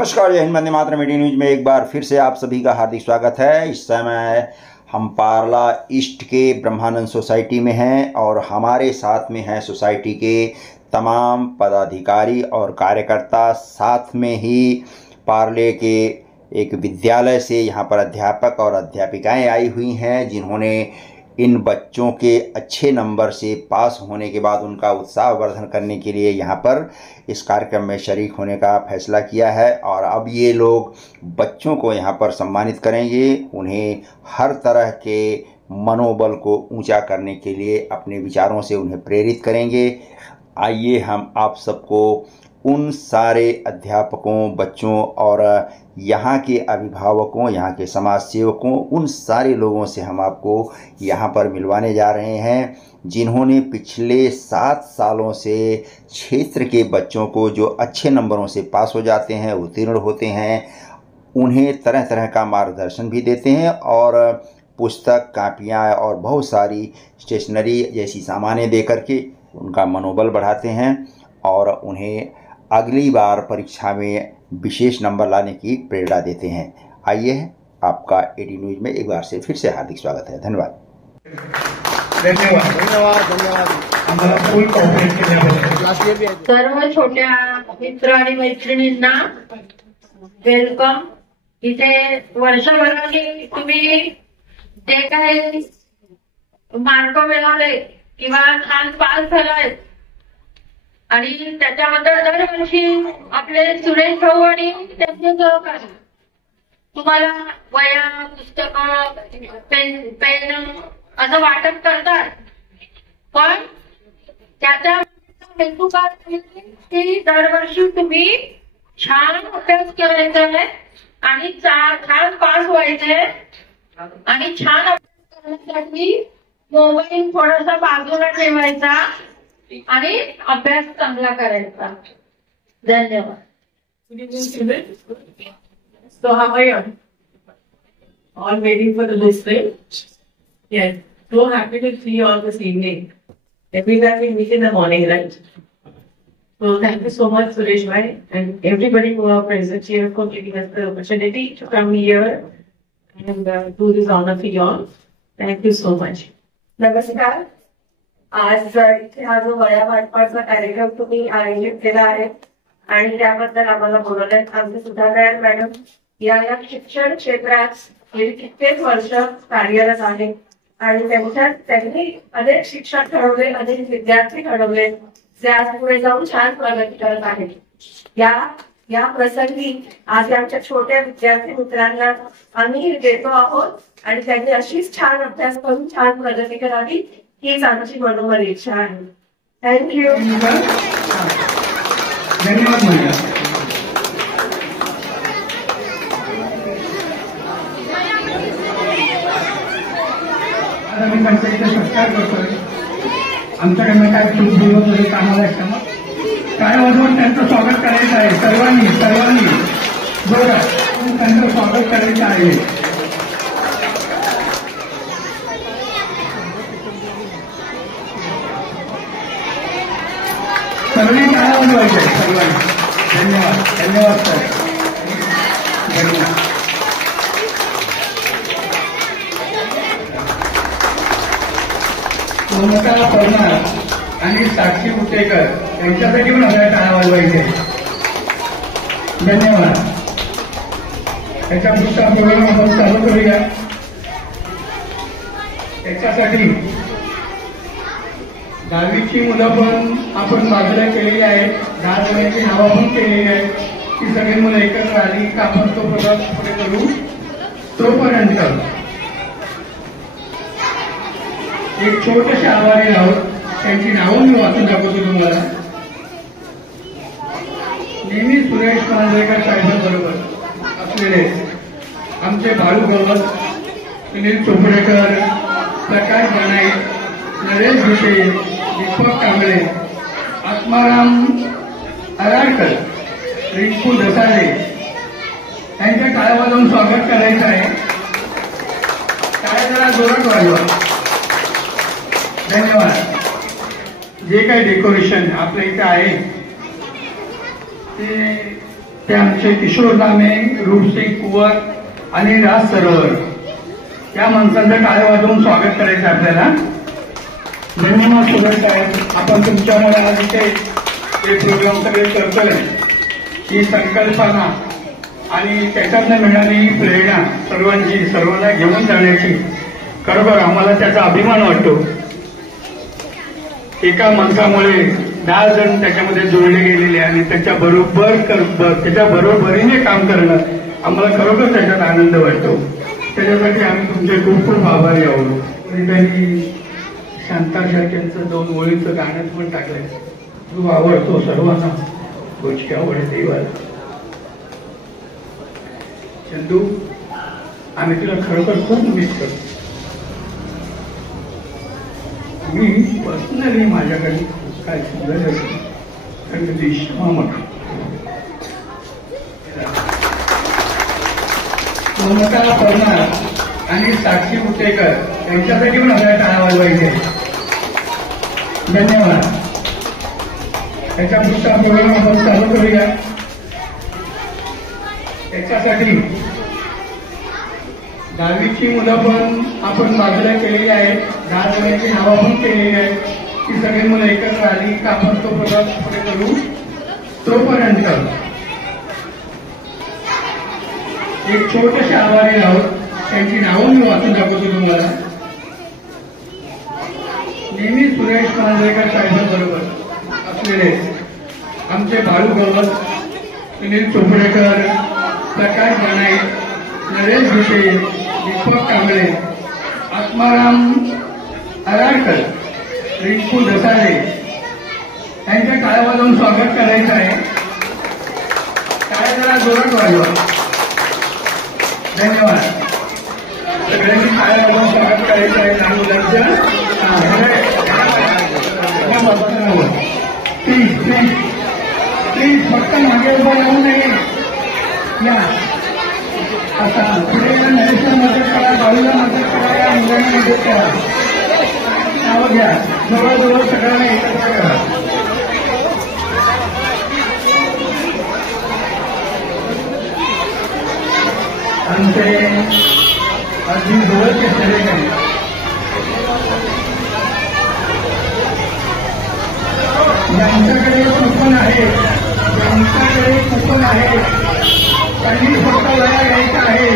नमस्कार, जय Hind, Vande Mataram. Media news में एक बार फिर से आप सभी का हार्दिक स्वागत है। इस समय हम पारला ईस्ट के ब्रह्मानंद सोसाइटी में हैं और हमारे साथ में हैं सोसाइटी के तमाम पदाधिकारी और कार्यकर्ता। साथ में ही पारले के एक विद्यालय से यहाँ पर अध्यापक और अध्यापिकाएं आई हुई हैं, जिन्होंने इन बच्चों के अच्छे नंबर से पास होने के बाद उनका उत्साहवर्धन करने के लिए यहाँ पर इस कार्यक्रम में शरीक होने का फैसला किया है। और अब ये लोग बच्चों को यहाँ पर सम्मानित करेंगे, उन्हें हर तरह के मनोबल को ऊंचा करने के लिए अपने विचारों से उन्हें प्रेरित करेंगे। आइए हम आप सबको उन सारे अध्यापकों, बच्चों और यहाँ के अभिभावकों, यहाँ के समाज सेवकों, उन सारे लोगों से हम आपको यहाँ पर मिलवाने जा रहे हैं, जिन्होंने पिछले 7 सालों से क्षेत्र के बच्चों को जो अच्छे नंबरों से पास हो जाते हैं, उत्तीर्ण होते हैं, उन्हें तरह तरह का मार्गदर्शन भी देते हैं और पुस्तक, कापियाँ और बहुत सारी स्टेशनरी जैसी सामानें दे करके उनका मनोबल बढ़ाते हैं और उन्हें अगली बार परीक्षा में विशेष नंबर लाने की प्रेरणा देते हैं। आइए, आपका एडी न्यूज में एक बार से फिर से हार्दिक स्वागत है। धन्यवाद। सर्व छोट्या मित्र आणि मैत्रिणींना वेलकम। इथे वर्षभराने तुम्ही जे काही मार्क मिळवले किंवा छान पास झालाय आणि त्याच्याबद्दल दरवर्षी आपले सुरेश भाऊ आणि त्यांचे सहकारी तुम्हाला वह्या, पुस्तकं, पेन असं वाटप करतात। पण त्याचा हेतू काय की दरवर्षी तुम्ही छान अभ्यास करायचा आहे आणि छान पास व्हायचे आणि छान अभ्यास करण्यासाठी मोबाईल थोडासा बाजूला ठेवायचा आणि अभ्यास चांगला करायचा। धन्यवाद। Good evening, students. So how are you? All waiting for the display? Yes. So happy to see you all this evening. Every time we meet in the morning, right? So thank you so much, Suresh bhai, and everybody who are present here for giving us the opportunity to come here and do this honor for you all. Thank you so much. नमस्कार। आज इथे हा जो वया वाटपाचा कार्यक्रम तुम्ही आयोजित केला आहे आणि त्याबद्दल आम्हाला बोलवले आमचे सुधाकर मॅडम या शिक्षण क्षेत्रात गेली कित्येक वर्ष कार्यरत आहे आणि त्यांनी अनेक शिक्षक घडवले, अनेक विद्यार्थी घडवले, जे आज पुढे जाऊन छान प्रगती करत आहेत। या प्रसंगी आज आमच्या छोट्या विद्यार्थी मित्रांना आम्ही देतो आहोत आणि त्यांनी अशीच छान अभ्यास करून छान प्रगती करावी हीच आमची मनोमन इच्छा आहे। थँक्यू। धन्यवाद महिला। आज आम्ही त्यांचा इथे सत्कार करतोय। आमच्याकडनं काय चूक बोलत नाही, कामाला असताना काय वाजवून त्यांचं स्वागत करायचं आहे। सर्वांनी जोरात त्यांचं स्वागत करायचं आहे। सर्वांनी काय वाजवायचं आहे, सर्वांनी। धन्यवाद सर, धन्यवाद। ममता परमार आणि साक्षी कुटेकर यांच्यासाठी पण आपल्याला टाळ्या वाजवायचे। धन्यवाद। त्याच्या पुढचा प्रोग्राम आपण चालू करूया। त्याच्यासाठी 10वीची मुलं पण आपण बाजूला केलेली आहेत, 10 जणांची नावं पण केलेली आहेत। ती सगळी मुलं एकत्र आली का आपण तो प्रोग्राम पुढे करू। तोपर्यंत एक छोटेसे आभारी आहोत, त्यांची नावं मी वाचून दाखवतो तुम्हाला। नेहमी सुरेश मांजरेकर साहेबांबरोबर असलेले आमचे बाळू गवत, सुनील चोपडेकर, प्रकाश गणाई, नरेश भुसे, दीपक कांबळे, आत्माराम अराडकर, रिंकू दसाले यांच्या टाळ्या वाजवून स्वागत करायचं आहे। टाळ्या जरा जोरात वाजवा। धन्यवाद। जे काही डेकोरेशन आपल्या इथे आहे ते ते आमचे किशोर नामे, रूपसिंग कुवर आणि राज सरोवर या माणसांचं टाळ्या वाजवून स्वागत करायचं आपल्याला. धन्यवाद सुरेश साहेब, आपण तुमच्यामुळे आज इथे हे प्रोग्राम सगळे करतोय. ही संकल्पना आणि त्याच्यातनं मिळालेली प्रेरणा सर्वांना घेऊन जाण्याची खरोखर आम्हाला त्याचा अभिमान वाटतो. एका माणसामुळे 10 जण त्याच्यामध्ये जोडले गेलेले आणि त्याच्या बरोबरीने काम करणं आम्हाला खरोखर त्याच्यात आनंद वाटतो. त्याच्यासाठी आम्ही तुमचे खूप खूप आभारी आहोत. त्यांनी शांता शेळकेंचं 2 ओळींचं गाणं पण टाकलंय. तू आवडतो सर्वांना, गोष्टी आवडे देवाला. चंदू, आम्ही तुला खरोखर खूप मिस करतो. मी पर्सनली माझ्याकडे काय सुंदर सोमता परमार आणि साक्षी उटेकर यांच्यासाठी पण आपल्याला टाळा वाजवायचे. धन्यवाद. त्याच्या पुढचा प्रोग्राम आपण चालू करूया. त्याच्यासाठी 10वीची मुलं पण आपण बाजूला केलेली आहेत. 10 जणांची नावं पण केलेली आहेत. ती सगळी मुलं एकत्र आली का आपण तो प्रोग्राम पुढे करू. तोपर्यंत एक छोटेसे आभारी आहोत. त्यांची नावं मी वाचून दाखवतो तुम्हाला. नेहमी सुरेश मांजरेकर साहेबांबरोबर असलेले आमचे बाळू गवत, सुनील चोपडेकर, प्रकाश गणाई, नरेश भिशे, दीपक कांबळे, आत्माराम अराडकर, रिंकू दसारे यांच्या टाळ्या वाजवून स्वागत करायचं आहे. टाळ्या जरा जोरात वाजवा. धन्यवाद. सगळ्यांनी टाळ्या वाजवून स्वागत करायचं आहे. लहान मुलांचं प्लीज फक्त मागे उभं राहू नये. या आता पुढे नरेशला मदत करा, बाळूला मदत करा, या मुलांना मदत करा. नावं घ्या. जवळजवळ सगळ्यांना एकत्र करा. आमचे अगदी जवळचे सगळे ज्यांच्याकडे कुपन आहे, त्यांनी फक्त वया घ्यायचा आहे.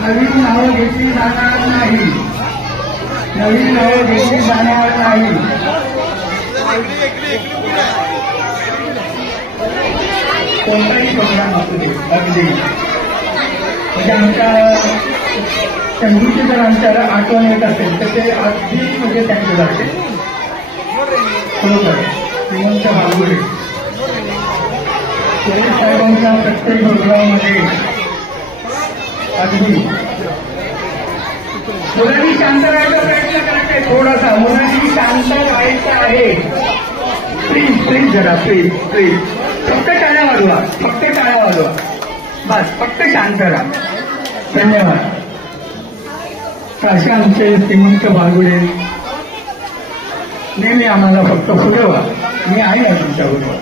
नवीन नावं घेतली जाणार नाही. कोणताही प्रोग्राम असू दे. अगदी म्हणजे आमच्या चंदूची जर आमच्याला आठवण येत असेल तर ते अगदी म्हणजे त्यांचे जाते. बरोबर. श्रीमंत भागवडे सुरेश साहेबांच्या प्रत्येक प्रोग्राममध्ये अगदी मुलांनी शांत राहायचा प्रयत्न करायचा. थोडासा मुलांनी शांत राहायचं आहे. प्लीज जरा प्लीज. फक्त टाळ्या वाजवा. बस फक्त शांत राहा. धन्यवाद. असे आमचे श्रीमंत भागवडे नेहमी आम्हाला फक्त पुढे व्हा. मी आहे ना तुमच्याबरोबर.